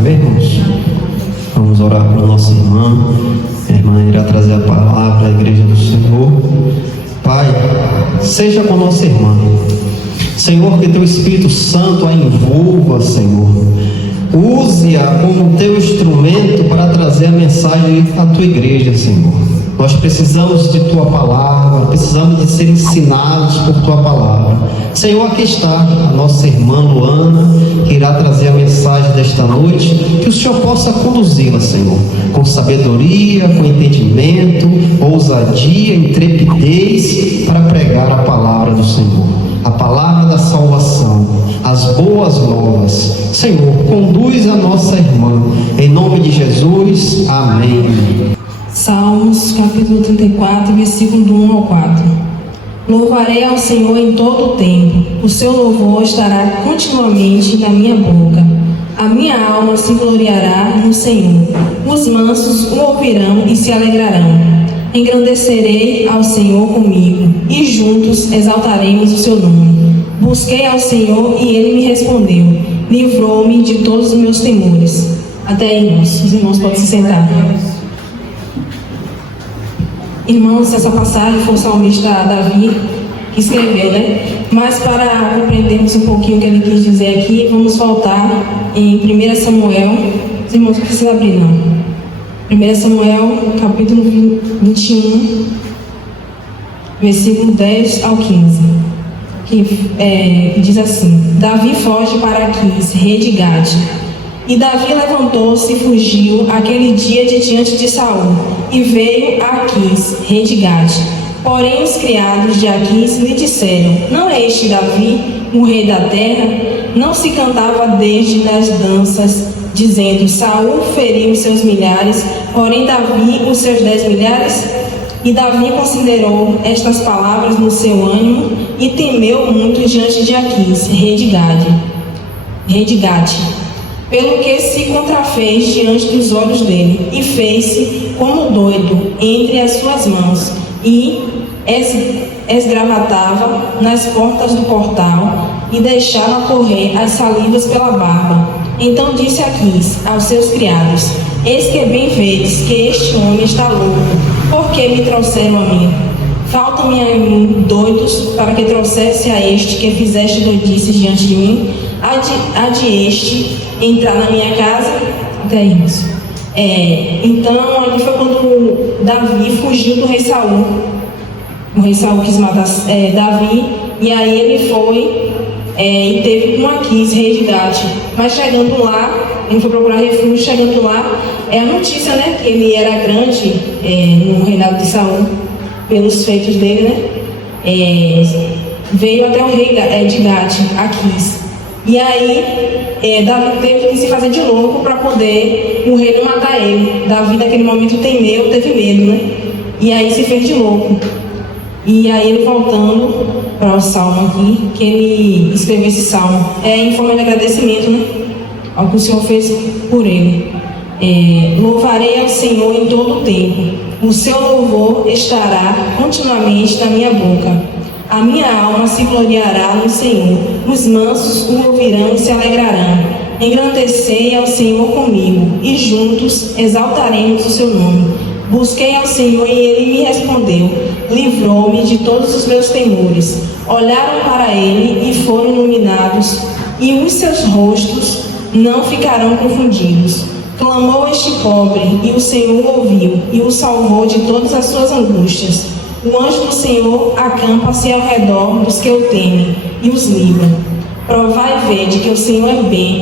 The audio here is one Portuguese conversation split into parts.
Amém, irmãos? Vamos orar pela nossa irmã. A irmã irá trazer a palavra à igreja do Senhor. Pai, seja com nossa irmã. Senhor, que teu Espírito Santo a envolva, Senhor. Use-a como teu instrumento para trazer a mensagem à tua igreja, Senhor. Nós precisamos de tua palavra, precisamos de ser ensinados por tua palavra. Senhor, aqui está a nossa irmã Luana, que irá trazer a mensagem desta noite. Que o Senhor possa conduzi-la, Senhor, com sabedoria, com entendimento, ousadia, intrepidez, para pregar a palavra do Senhor, a palavra da salvação, as boas novas. Senhor, conduz a nossa irmã, em nome de Jesus, amém. Salmos, capítulo 34, versículo do 1 ao 4. Louvarei ao Senhor em todo o tempo, o seu louvor estará continuamente na minha boca. A minha alma se gloriará no Senhor, os mansos o ouvirão e se alegrarão. Engrandecerei ao Senhor comigo, e juntos exaltaremos o seu nome. Busquei ao Senhor e ele me respondeu, livrou-me de todos os meus temores. Até aí, irmãos. Os irmãos podem se sentar. Irmãos, essa passagem foi o salmista Davi que escreveu, né? Mas para compreendermos um pouquinho o que ele quis dizer aqui, vamos voltar em 1 Samuel. Os irmãos não precisam abrir, não. 1 Samuel, capítulo 21, versículo 10 ao 15, que diz assim: Davi foge para Aquis, rei de Gade. E Davi levantou-se e fugiu aquele dia de diante de Saul, e veio a Aquis, rei de Gade. Porém os criados de Aquis lhe disseram: Não é este Davi, o rei da terra? Não se cantava desde nas danças, dizendo: Saul feriu os seus milhares, porém Davi os seus 10 milhares? E Davi considerou estas palavras no seu ânimo e temeu muito diante de Aquis, rei de Gade, pelo que se contrafez diante dos olhos dele, e fez-se como doido entre as suas mãos, e esgravatava nas portas do portal, e deixava correr as salivas pela barba. Então disse Aquis aos seus criados: Eis que bem vedes que este homem está louco, porque me trouxeram a mim? Faltam-me a mim doidos para que trouxesse a este que fizeste doidices diante de mim? Há de este entrar na minha casa? Até isso. Então, ali foi quando Davi fugiu do rei Saul. O rei Saul quis matar Davi, e aí ele foi e teve com Aquis, rei de Gade. Mas chegando lá, ele foi procurar refúgio. Chegando lá, a notícia, né, que ele era grande no reinado de Saul, pelos feitos dele, né, veio até o rei de Gade, Aquis. E aí Davi teve que se fazer de louco para poder o rei não matar ele. Davi naquele momento temeu, teve medo, né? E aí se fez de louco. E aí ele voltando para o salmo aqui, que ele escreveu esse salmo, em forma de agradecimento, né, ao que o Senhor fez por ele. Louvarei ao Senhor em todo o tempo, o seu louvor estará continuamente na minha boca. A minha alma se gloriará no Senhor, os mansos o ouvirão e se alegrarão. Engrandecei ao Senhor comigo, e juntos exaltaremos o seu nome. Busquei ao Senhor e ele me respondeu, livrou-me de todos os meus temores. Olharam para ele e foram iluminados, e os seus rostos não ficarão confundidos. Clamou este pobre, e o Senhor ouviu, e o salvou de todas as suas angústias. O anjo do Senhor acampa-se ao redor dos que o temem, e os livra. Provai e vede que o Senhor é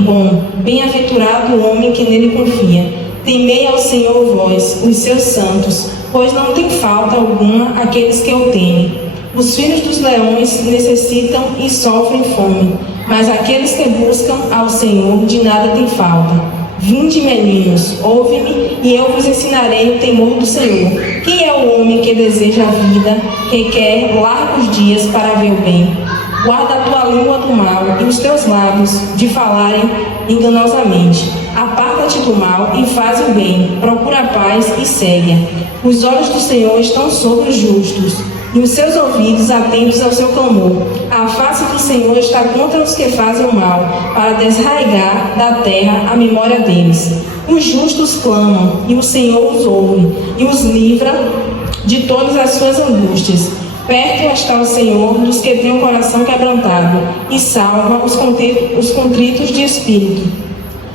bom, bem-aventurado o homem que nele confia. Temei ao Senhor vós, os seus santos, pois não tem falta alguma aqueles que o temem. Os filhos dos leões necessitam e sofrem fome, mas aqueles que buscam ao Senhor de nada tem falta. Vinde, meninos, ouve-me, e eu vos ensinarei o temor do Senhor. Quem é o homem que deseja a vida, que quer largos dias para ver o bem? Guarda a tua língua do mal e os teus lábios de falarem enganosamente. Aparta-te do mal e faz o bem, procura a paz e segue-a. Os olhos do Senhor estão sobre os justos, e os seus ouvidos atentos ao seu clamor. A face do Senhor está contra os que fazem o mal, para desarraigar da terra a memória deles. Os justos clamam, e o Senhor os ouve, e os livra de todas as suas angústias. Perto está o Senhor dos que têm o coração quebrantado, e salva os contritos de espírito.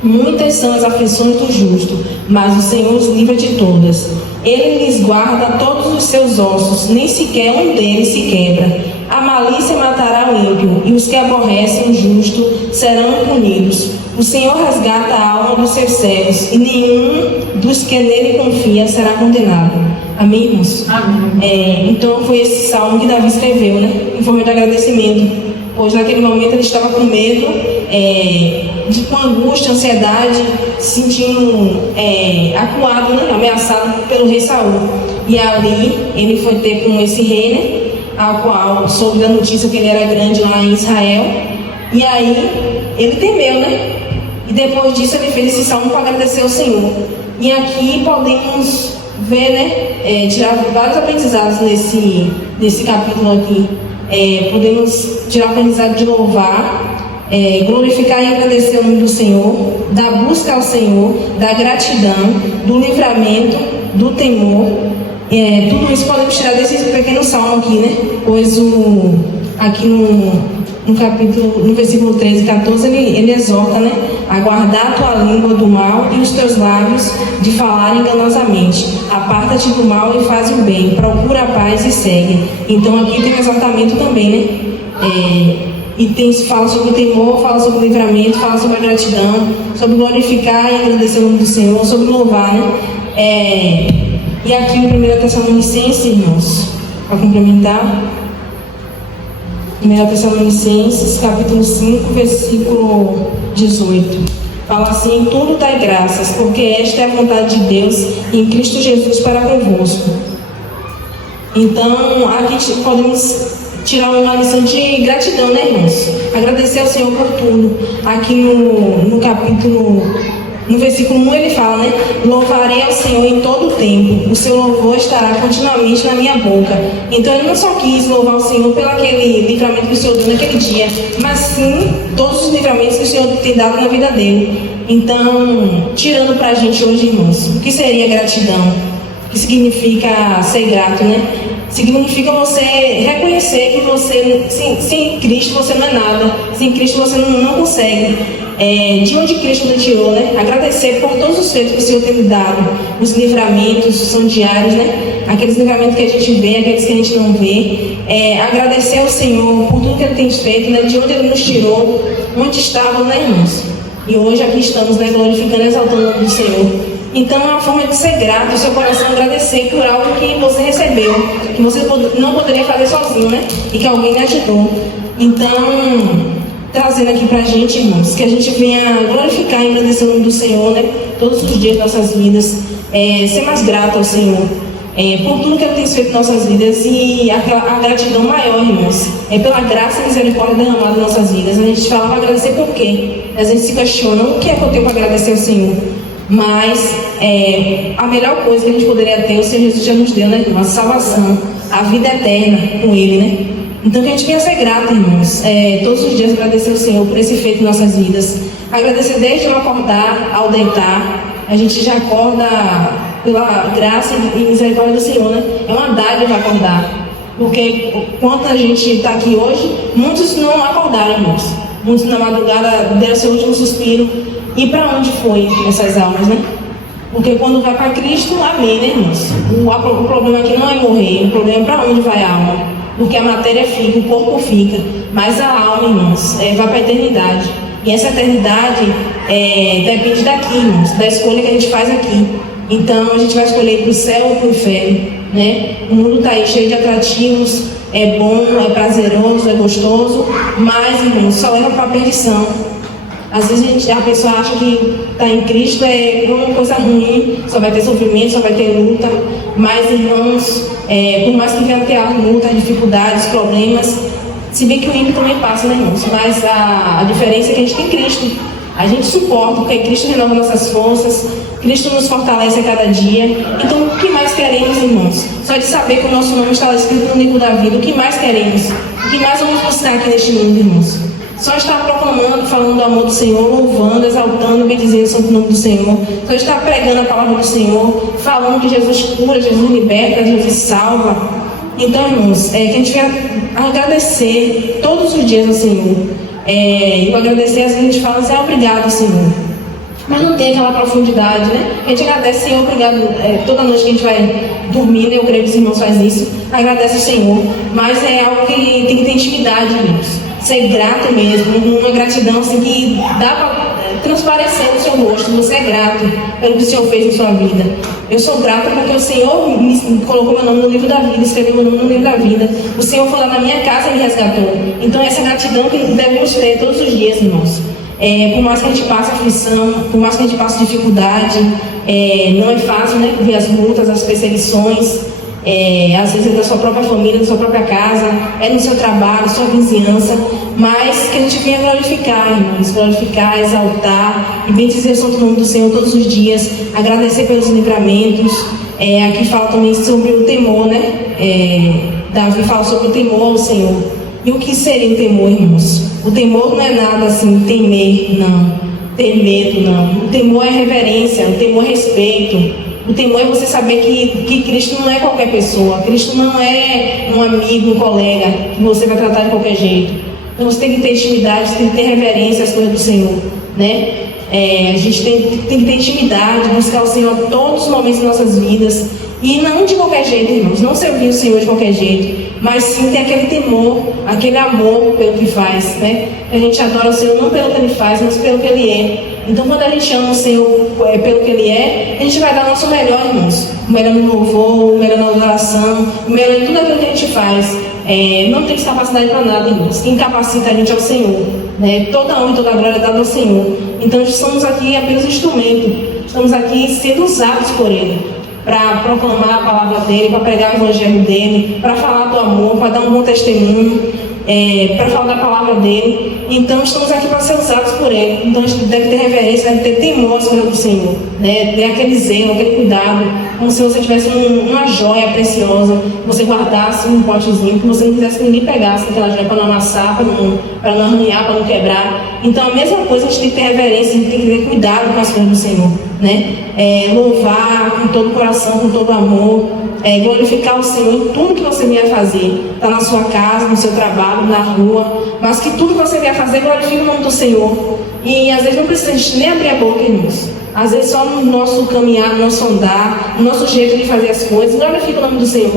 Muitas são as aflições do justo, mas o Senhor os livra de todas. Ele lhes guarda todos os seus ossos, nem sequer um deles se quebra. A malícia matará o ímpio, e os que aborrecem o justo serão punidos. O Senhor resgata a alma dos seus servos, e nenhum dos que nele confia será condenado. Amém, irmãos? Amém. Então foi esse salmo que Davi escreveu, né? Em forma de agradecimento, pois naquele momento ele estava com medo, com angústia, ansiedade, se sentindo acuado, né? Ameaçado pelo rei Saul. E ali ele foi ter com esse rei, né? Ao qual soube da notícia que ele era grande lá em Israel. E aí ele temeu, né? E depois disso ele fez esse salmo para agradecer ao Senhor. E aqui podemos ver, né? Tirar vários aprendizados nesse capítulo aqui. Podemos tirar o aprendizado de louvar, glorificar e agradecer o nome do Senhor, da busca ao Senhor, da gratidão, do livramento, do temor. Tudo isso podemos tirar desse pequeno salmo aqui, né? Pois aqui no capítulo, no versículo 13 e 14, ele exorta, né? A guardar a tua língua do mal e os teus lábios de falar enganosamente. Aparta-te do mal e faz o bem, procura a paz e segue. Então aqui tem um exortamento também, né? E fala sobre o temor, fala sobre o livramento, fala sobre a gratidão, sobre glorificar e agradecer o nome do Senhor, sobre louvar, né? E aqui em 1 Tessalonicenses, irmãos, para complementar, 1 Tessalonicenses, capítulo 5, versículo 18. Fala assim: em tudo dai graças, porque esta é a vontade de Deus em Cristo Jesus para convosco. Então, aqui podemos tirar uma lição de gratidão, né, irmãos? Agradecer ao Senhor por tudo. Aqui no capítulo, no versículo 1 ele fala, né? Louvarei ao Senhor em todo o tempo, o seu louvor estará continuamente na minha boca. Então ele não só quis louvar o Senhor pelo aquele livramento que o Senhor deu naquele dia, mas sim todos os livramentos que o Senhor tem dado na vida dele. Então, tirando pra gente hoje, irmãos, o que seria gratidão? O que significa ser grato, né? Significa você reconhecer que você, sem Cristo você não é nada, sem Cristo você não consegue. De onde Cristo nos tirou, né? Agradecer por todos os feitos que o Senhor tem me dado. Os livramentos são diários, né? Aqueles livramentos que a gente vê, aqueles que a gente não vê. Agradecer ao Senhor por tudo que Ele tem feito, né? De onde Ele nos tirou, onde estávamos, né, irmãos? E hoje aqui estamos, né? Glorificando e exaltando o nome do Senhor. Então é uma forma de ser grato, o seu coração agradecer por algo que você recebeu, que você não poderia fazer sozinho, né? E que alguém lhe ajudou. Então, trazendo aqui pra gente, irmãos, que a gente venha glorificar e agradecer o nome do Senhor, né? Todos os dias das nossas vidas, ser mais grato ao Senhor, por tudo que Ele tem feito em nossas vidas, e a gratidão maior, irmãos, é pela graça e misericórdia derramada em nossas vidas. A gente fala para agradecer por quê? A gente se questiona, o que é que eu tenho para agradecer ao Senhor? Mas a melhor coisa que a gente poderia ter, o Senhor Jesus já nos deu, né? A salvação, a vida eterna com Ele, né? Então que a gente venha ser grato, irmãos, todos os dias agradecer ao Senhor por esse feito em nossas vidas. Agradecer desde o acordar ao deitar. A gente já acorda pela graça e misericórdia do Senhor, né? É uma dádiva acordar. Porque quando a gente está aqui hoje, muitos não acordaram, irmãos. Muitos na madrugada deram seu último suspiro. E para onde foi essas almas, né? Porque quando vai para Cristo, amém, né, irmãos? O problema aqui não é morrer, o problema é para onde vai a alma. Porque a matéria fica, o corpo fica, mas a alma, irmãos, vai para a eternidade. E essa eternidade depende daqui, irmãos, da escolha que a gente faz aqui. Então a gente vai escolher ir para o céu ou para o inferno, né? O mundo está aí cheio de atrativos, é bom, é prazeroso, é gostoso, mas, irmãos, só leva para a perdição. Às vezes a pessoa acha que estar em Cristo é uma coisa ruim, só vai ter sofrimento, só vai ter luta. Mas, irmãos, por mais que venha ter a luta, dificuldades, problemas, se bem que o ímpio também passa, né, irmãos? Mas a diferença é que a gente tem Cristo. A gente suporta porque Cristo renova nossas forças, Cristo nos fortalece a cada dia. Então, o que mais queremos, irmãos? Só de saber que o nosso nome está escrito no livro da vida, o que mais queremos? O que mais vamos buscar aqui neste mundo, irmãos? Só estar proclamando, falando do amor do Senhor, louvando, exaltando, bendizendo o santo nome do Senhor. Só estar pregando a palavra do Senhor, falando que Jesus cura, Jesus liberta, Jesus salva. Então, irmãos, que a gente venha agradecer todos os dias ao Senhor. E o agradecer, às vezes a gente fala assim, obrigado, Senhor. Mas não tem aquela profundidade, né? A gente agradece, Senhor, obrigado. Toda noite que a gente vai dormindo, eu creio que os irmãos fazem isso, agradece o Senhor. Mas é algo que tem que ter intimidade, irmãos. Ser grato mesmo, uma gratidão assim que dá para transparecer no seu rosto. Você é grato pelo que o Senhor fez na sua vida. Eu sou grata porque o Senhor me colocou meu nome no livro da vida, escreveu meu nome no livro da vida. O Senhor foi lá na minha casa e me resgatou. Então essa gratidão que devemos ter todos os dias, irmãos. Por mais que a gente passe aflição, por mais que a gente passe dificuldade, não é fácil, né? Ver as lutas, as perseguições. Às vezes é da sua própria família, da sua própria casa, é no seu trabalho, sua vizinhança, mas que a gente venha glorificar, irmãos, glorificar, exaltar e bendizer o santo nome do Senhor todos os dias, agradecer pelos livramentos. Aqui fala também sobre o temor, né? Davi fala sobre o temor ao Senhor. E o que seria o temor, irmãos? O temor não é nada assim, temer, não, ter medo, não. O temor é reverência, o temor é respeito. O temor é você saber que Cristo não é qualquer pessoa. Cristo não é um amigo, um colega que você vai tratar de qualquer jeito. Então você tem que ter intimidade, você tem que ter reverência às coisas do Senhor, né? A gente tem que ter intimidade, buscar o Senhor todos os momentos de nossas vidas. E não de qualquer jeito, irmãos. Não servir o Senhor de qualquer jeito. Mas sim ter aquele temor, aquele amor pelo que faz, né? A gente adora o Senhor não pelo que Ele faz, mas pelo que Ele é. Então, quando a gente ama o Senhor pelo que Ele é, a gente vai dar o nosso melhor, irmãos. O melhor no louvor, o melhor na adoração, o melhor em tudo aquilo que a gente faz. Não tem capacidade para nada, irmãos. Quem capacita a gente é o Senhor, né? Toda honra e toda glória é dada ao Senhor. Então, estamos aqui apenas instrumento. Estamos aqui sendo usados por Ele, para proclamar a palavra dele, para pregar o evangelho dele, para falar do amor, para dar um bom testemunho, para falar da palavra dele. Então estamos aqui para ser usados por ele. Então a gente deve ter reverência, deve ter temor às coisas do Senhor, né? Ter aquele zelo, aquele cuidado, como se você tivesse uma joia preciosa, você guardasse um potezinho, que você não quisesse que ninguém pegasse aquela joia para não amassar, para não arranhar, para não quebrar. Então a mesma coisa, a gente tem que ter reverência, a gente tem que ter cuidado com as coisas do Senhor, né? Louvar com todo o coração, com todo o amor, glorificar o Senhor em tudo que você vier fazer. Está na sua casa, no seu trabalho, na rua, mas que tudo que você vier fazer glorifique o nome do Senhor. E às vezes não precisa a gente nem abrir a boca, irmãos. Às vezes só no nosso caminhar, no nosso andar, no nosso jeito de fazer as coisas, glorifica o nome do Senhor.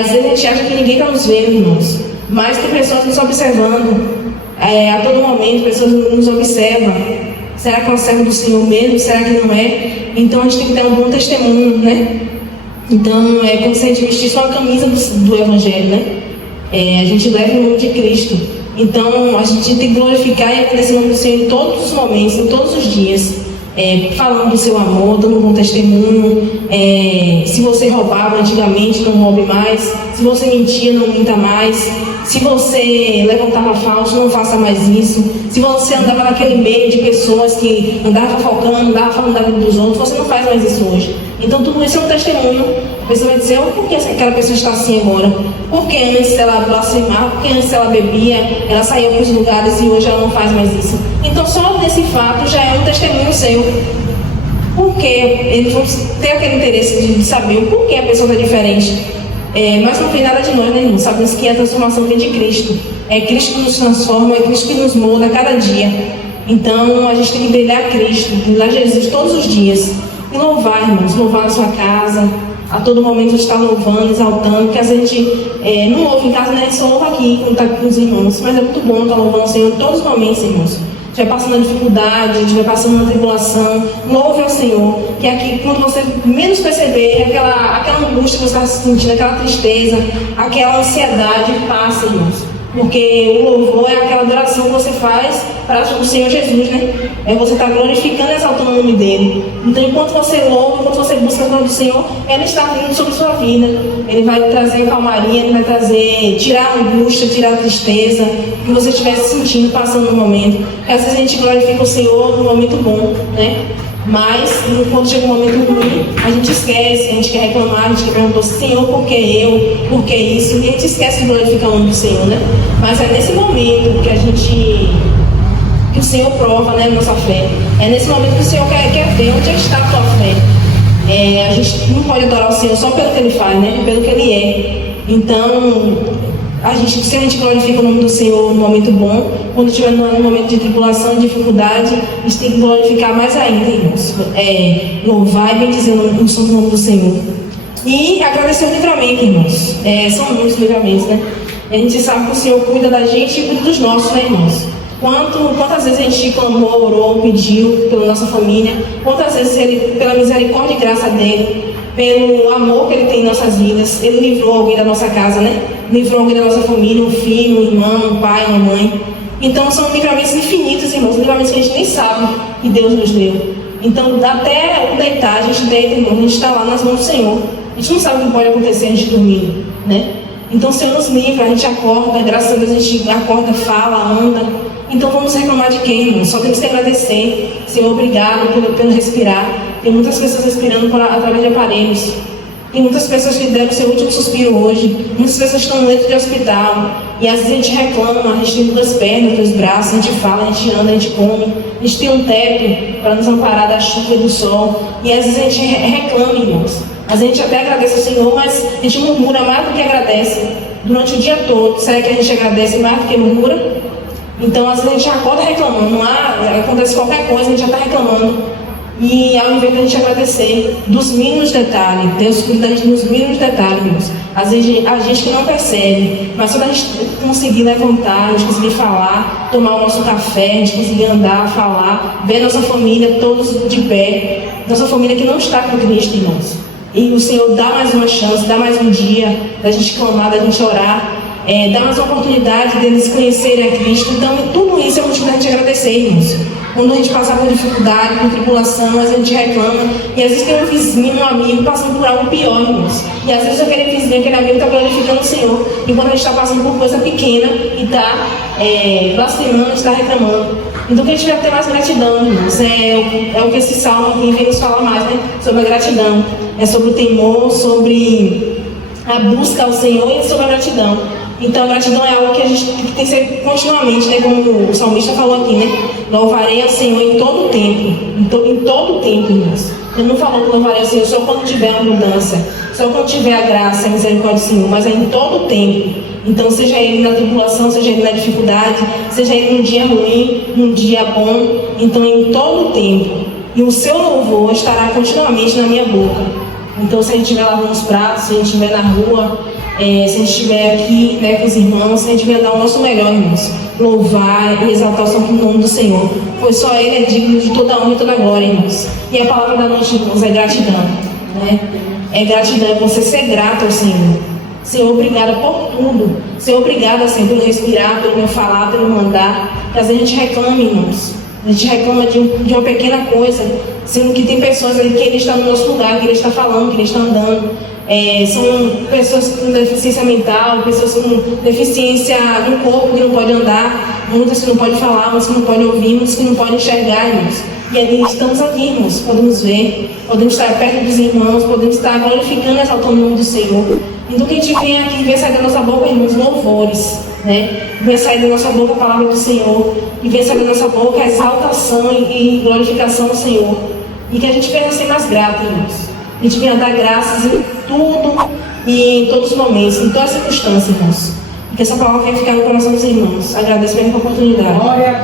Às vezes a gente acha que ninguém está nos vendo, irmãos, mas tem pessoas nos observando. A todo momento, pessoas nos observam. Será que é um servo do Senhor mesmo? Será que não é? Então a gente tem que ter um bom testemunho, né? Então é como se a gente vestisse uma camisa do Evangelho, né? A gente leva o nome de Cristo. Então a gente tem que glorificar e agradecer o nome do Senhor em todos os momentos, em todos os dias. Falando do seu amor, dando um bom testemunho. Se você roubava antigamente, não roube mais. Se você mentia, não minta mais. Se você levantava falso, não faça mais isso. Se você andava naquele meio de pessoas que andavam fofocando, andavam falando da vida dos outros, você não faz mais isso hoje. Então tudo isso é um testemunho. A pessoa vai dizer, por que aquela pessoa está assim agora? Porque antes ela blasfemava, porque antes ela bebia, ela saía para os lugares e hoje ela não faz mais isso. Então só desse fato já é um testemunho seu. Porque eles vão ter aquele interesse de saber o porquê a pessoa está diferente. Mas não vem nada de nós, né, irmão? Sabemos que a transformação vem de Cristo. É Cristo que nos transforma, é Cristo que nos molda a cada dia. Então a gente tem que brilhar Cristo, brilhar Jesus todos os dias. E louvar, irmãos, louvar na sua casa. A todo momento a gente está louvando, exaltando, porque a gente não ouve em casa, né? Só ouve aqui, quando está com os irmãos. Mas é muito bom estar louvando o Senhor em todos os momentos, irmãos. A gente vai passando a dificuldade, a gente vai passando uma tribulação, louve ao Senhor, que aqui, quando você menos perceber, aquela angústia que você está sentindo, aquela tristeza, aquela ansiedade, passa, irmãos. Porque o louvor é aquela adoração que você faz para o Senhor Jesus, né? É você estar glorificando e exaltando o nome dele. Então, enquanto você louva, enquanto você busca o nome do Senhor, ele está vindo sobre a sua vida. Ele vai trazer calmaria, ele vai trazer, tirar a angústia, tirar a tristeza que você estivesse sentindo, passando no momento. Porque às vezes a gente glorifica o Senhor num momento bom, né? Mas, quando chega um momento ruim, a gente esquece, a gente quer reclamar, a gente quer perguntar, Senhor, por que eu? Por que isso? E a gente esquece de glorificar o nome do Senhor, né? Mas é nesse momento que o Senhor prova, né, a nossa fé. É nesse momento que o Senhor quer ver onde está a tua fé. A gente não pode adorar o Senhor só pelo que Ele faz, né? Pelo que Ele é. Então, se a gente glorifica o nome do Senhor no momento bom, quando estiver no momento de tribulação, de dificuldade, a gente tem que glorificar mais ainda, irmãos. Louvar e bendizer o santo nome do Senhor. E agradecer o livramento, irmãos. São muitos livramentos, né? A gente sabe que o Senhor cuida da gente e cuida dos nossos, né, irmãos? Quantas vezes a gente clamou, orou, pediu pela nossa família, quantas vezes Ele, pela misericórdia e graça dEle, pelo amor que Ele tem em nossas vidas, Ele livrou alguém da nossa casa, né? Livrou alguém da nossa família, um filho, um irmão, um pai, uma mãe. Então são livramentos infinitos, irmãos, livramentos que a gente nem sabe que Deus nos deu. Então até o deitar, a gente deita, irmãos, a gente está lá nas mãos do Senhor. A gente não sabe o que pode acontecer antes de dormir, né? Então o Senhor nos livra, a gente acorda, graças a Deus a gente acorda, fala, anda. Então vamos reclamar de quem, irmãos? Só temos que agradecer. Senhor, obrigado pelo respirar. Tem muitas pessoas respirando através de aparelhos. Tem muitas pessoas que deram seu último suspiro hoje. Muitas pessoas estão no leito de hospital. E às vezes a gente reclama, a gente tem duas pernas, dois braços, a gente fala, a gente anda, a gente come. A gente tem um teto para nos amparar da chuva e do sol. E às vezes a gente reclama, irmãos. Às vezes a gente até agradece ao Senhor, mas a gente murmura mais do que agradece. Durante o dia todo, será que a gente agradece mais do que murmura? Então às vezes a gente acorda reclamando, acontece qualquer coisa, a gente já está reclamando. E ao invés de a gente agradecer dos mínimos detalhes, Deus cuida da gente nos mínimos detalhes, irmãos. Às vezes a gente que não percebe, mas só da gente conseguir levantar, a gente conseguir falar, tomar o nosso café, a gente conseguir andar, falar, ver nossa família todos de pé, nossa família que não está com Cristo, irmãos. E o Senhor dá mais uma chance, dá mais um dia da gente clamar, da gente orar, dá mais uma oportunidade deles conhecerem a Cristo. Então tudo isso é motivo da gente agradecer, irmãos. Quando a gente passa por dificuldade, por tribulação, às vezes a gente reclama. E às vezes tem um vizinho, um amigo passando por algo pior, irmãos. E às vezes aquele vizinho, aquele amigo está glorificando o Senhor. Enquanto a gente está passando por coisa pequena e está blasfemando, está reclamando. Então que a gente vai ter mais gratidão, irmãos. É o que esse salmo aqui vem nos falar mais, né? Sobre a gratidão. É sobre o temor, sobre a busca ao Senhor e sobre a gratidão. Então a gratidão é algo que a gente tem que ser continuamente, né? Como o salmista falou aqui, né? Louvarei ao Senhor em todo o tempo. Em todo o tempo, irmãos. Ele não falou que louvarei ao Senhor só quando tiver a mudança, só quando tiver a graça, a misericórdia do Senhor, mas é em todo o tempo. Então seja Ele na tribulação, seja Ele na dificuldade, seja Ele num dia ruim, num dia bom. Então em todo o tempo. E o seu louvor estará continuamente na minha boca. Então se a gente estiver lavando os pratos, se a gente estiver na rua, se a gente estiver aqui, né, com os irmãos, se a gente estiver dar o nosso melhor, irmãos, louvar e exaltar o santo nome do Senhor, pois só Ele é digno de toda honra e toda glória, irmãos. E a palavra da noite, irmãos, é gratidão, né? É gratidão, é você ser grato ao Senhor. Senhor, obrigada por tudo. Senhor, obrigada, Senhor, pelo respirar, pelo meu falar, pelo mandar. Porque às vezes a gente reclama, irmãos. A gente reclama de uma pequena coisa, sendo que tem pessoas ali que Ele está no nosso lugar, que Ele está falando, que Ele está andando. São pessoas com deficiência mental, pessoas com deficiência no corpo que não podem andar, muitas que não podem falar, muitas que não podem ouvir, muitas que não podem enxergar, irmãos. E aí estamos aqui, irmãos, podemos ver, podemos estar perto dos irmãos, podemos estar glorificando e exaltando o nome do Senhor. Então que a gente venha aqui e venha sair da nossa boca, irmãos, louvores, né? Venha sair da nossa boca a palavra do Senhor, e venha sair da nossa boca a exaltação e glorificação do Senhor. E que a gente venha ser mais grato, irmãos. A gente venha dar graças em tudo e em todos os momentos, em todas as circunstâncias, irmãos. E que essa palavra venha ficar no coração dos irmãos. Agradeço pela oportunidade.